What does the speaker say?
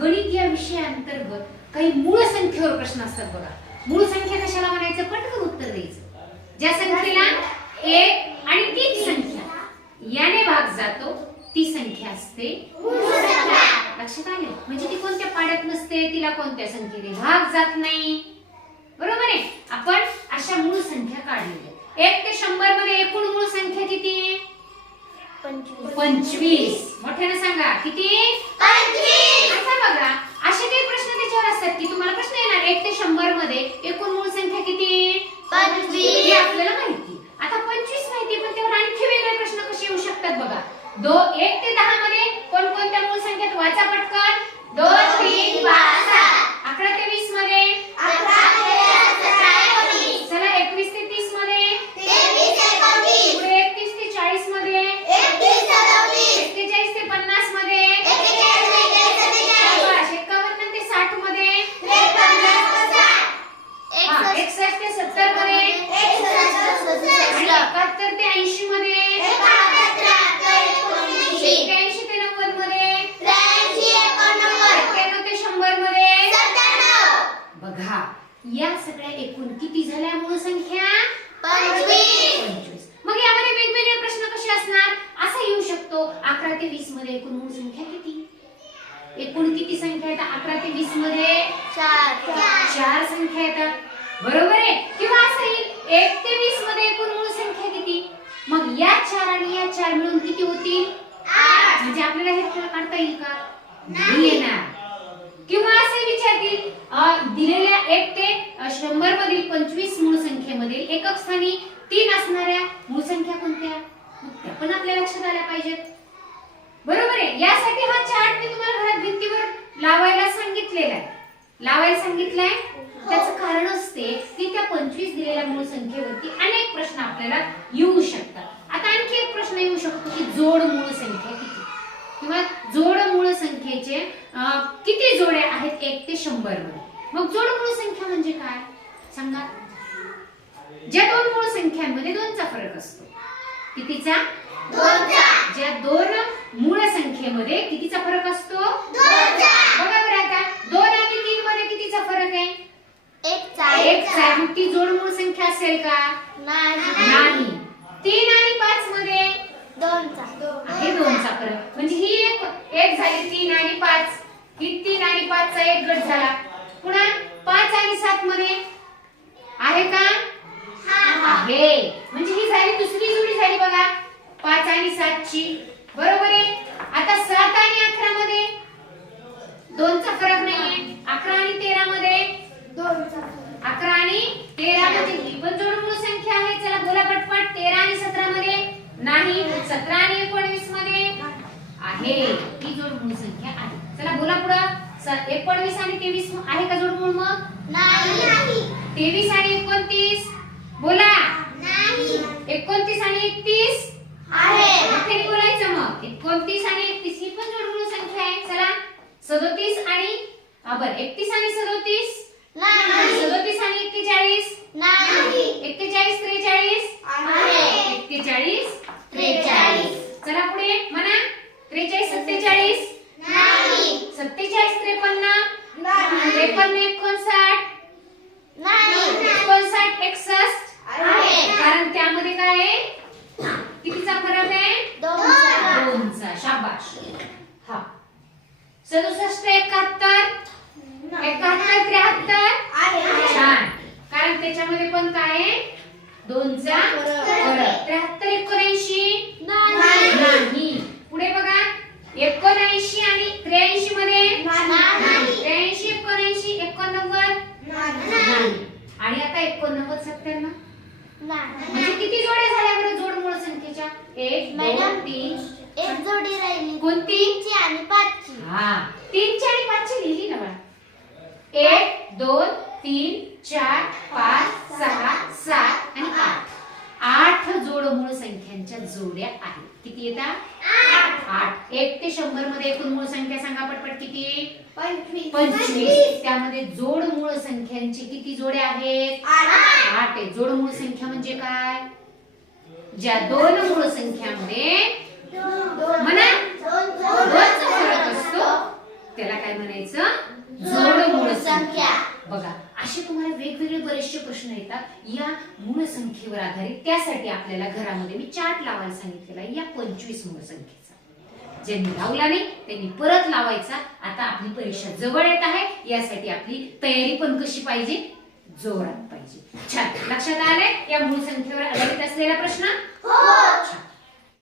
गणित या विषयाअंतर्गत काही मूळ संख्येवर प्रश्न असतात बघा. मूळ संख्या कशाला म्हणायचं? पटकन उत्तर द्यायचं. ज्या संख्येला 1 आणि 3 संख्या याने भाग जातो ती संख्या असते मूळ संख्या. लक्षात आलं? म्हणजे ती कोणत्या पाड्यात नसते, तिला कोणत्या संख्येने भाग जात नाही. बरोबर आहे? आपण अशा मूळ संख्या काढलेल्या. 1 ते 100 मध्ये एकूण मूळ संख्या किती? 25. मोठ्याने सांगा किती? 25. आता बघा असे काही प्रश्न त्याच्यावर असतात की तुम्हाला प्रश्न येणार 1 ते 100 मध्ये एकूण मूळ संख्या किती? 25. हे आपल्याला माहिती. आता 25 माहिती, पण त्यावर आणखी वेगळे प्रश्न कसे येऊ शकतात बघा. 1 ते 10 मध्ये कोणकोणत्या मूळ संख्येत? वाचा पटकन. 2 3 5 7. 11 ते 20 मध्ये 11 चला 21 ते 30 मध्ये 23 29. पुढे 31 ते 40 मध्ये 31 37. 41 ते 50 मध्ये 41 51 ते 60 मध्ये 61 ते 70 मध्ये 71 ते 80 मध्ये 81 ते 90 मध्ये 91 ते 100 मध्ये 97. बघा या सगळ्या एकूण किती झाल्या मूळ संख्या? 25. मग यामध्ये वेगवेगळे प्रश्न कसे असणार? असा येऊ शकतो 11 ते 20 मध्ये एकूण मूळ संख्या किती? एकूण किती संख्या येतात 11 ते 20 मध्ये? 4 संख्या येतात. बरोबर आहे? किंवा असं येईल 1 ते 20 मध्ये एकूण मूळ संख्या किती? मग या 4 आणि या 4 मिळून किती होतील? 8. म्हणजे आपल्याला हे काढता येईल का? नाही येणार. किंवा असे विचारतील दिलेल्या 1 ते 100 मधील 25 मूळ संख्येमध्ये एकक स्थानी 3 असणाऱ्या मूळ संख्या कोणत्या? त्या पण आपल्या लक्षात आल्या पाहिजेत. बरोबर आहे? यासाठी हा चार्ट मी तुम्हाला घरात भिंतीवर लावायला सांगितलेला आहे. लावायला सांगितलंय त्याचं कारण असते की त्या 25 दिलेल्या मूळ संख्येवरती अनेक प्रश्न आपल्याला येऊ शकतात. आता आणखी एक प्रश्न येऊ शकतो की जोड मूळ संख्या किती? किंवा जोड मूळ संख्येचे किती जोड्या आहेत 1 ते 100 मध्ये? मग जोड मूळ संख्या म्हणजे काय सांगा? ज्या दोन मूळ संख्यांमध्ये 2चा फरक असतो. कितीचा? 2चा. ज्या दोन मूळ संख्येमध्ये कितीचा फरक असतो? 2चा. बघा बरं आता 2 आणि 3 मध्ये कितीचा फरक आहे? 1चा. मग ती जोड मूळ संख्या असेल का? नाही. 3 आणि 5 मध्ये 2चा. आहे 2चा फरक. म्हणजे ही एक झाली 3 आणि 5. ही 3 आणि 5 चा एक गट झाला. पुन्हा 5 आणि 7 मध्ये आहे का? आहे. म्हणजे ही झाली दुसरी जोडी झाली बघा 5 आणि 7 ची. बरोबर आहे? आता 7 आणि 11 मध्ये 2चा फरक नाहीये. 11 आणि 13 मध्ये 11 आणि 13 मध्ये ही पण जोड मूळ संख्या आहे. चला बोला पटपट. 13 आणि 17 मध्ये नाही. 17 आणि 19 मध्ये आहे. ही जोड मूळ संख्या आहे. चला बोला पुढे. 19 आणि 23 आहे का जोड मूळ? मग नाही. 23 आणि 29 बोला. नाही. 29 आणि 31 आहे. मोठ्याने बोलायचं. मग 29 आणि 31 ही पण जोड मूळ संख्या आहे. चला 37 आणि 31 आणि 37 नाही. 37 आणि 41 नाही. 41 43 आहे. 41 43. चला पुढे म्हणा. 43 47 नाही. 47 53 नाही. 53 59 नाही. 59 61 आहे. कारण त्यामध्ये काय आहे? कितीचा फरक आहे? 2चा. शाबाश. हा 67 71 71 73 आहे. छान. कारण त्याच्यामध्ये पण काय आहे? 2चा फरक. 73 79 नाही. पुढे बघा 79 आणि 83 मध्ये नाही. 83 79 89 नाही. आणि आता 89 97 म्हणजे किती जोड्या झाल्या बरं जोड मूळ संख्येच्या? 1 2 3 एक जोडी राहिली. कोणती? 3ची आणि 5ची. हा 3ची आणि 5ची लिहिली ना बाळा. 1 2 3 4 5 6 7 आणि 8. 8 जोड मूळ संख्यांच्या जोड्या आहेत. किती येतात? 8. 1 ते 100 मध्ये एकूण मूळ संख्या सांगा पटपट. किती? 25. त्यामध्ये जोड मूळ संख्यांची किती जोड्या आहेत? 8 आहे. जोड मूळ संख्या म्हणजे काय? ज्या दोन मूळ संख्यांमध्ये म्हणा 2चा फरक असतो त्याला काय म्हणायचं जोड मूळ संख्या. बघा असे तुम्हाला वेगवेगळे बरेचसे प्रश्न येतात या मूळ संख्येवर आधारित. त्यासाठी आपल्याला घरामध्ये मी चार्ट लावायला सांगितलेला आहे या 25 मूळ संख्येचा. ज्यांनी लावला नाही त्यांनी परत लावायचा. आता आपली परीक्षा जवळ येत आहे यासाठी आपली तयारी पण कशी पाहिजे जोरात पाहिजे. छान लक्षात आलंय या मूळ संख्येवर आधारित असलेला प्रश्न. हो. छान.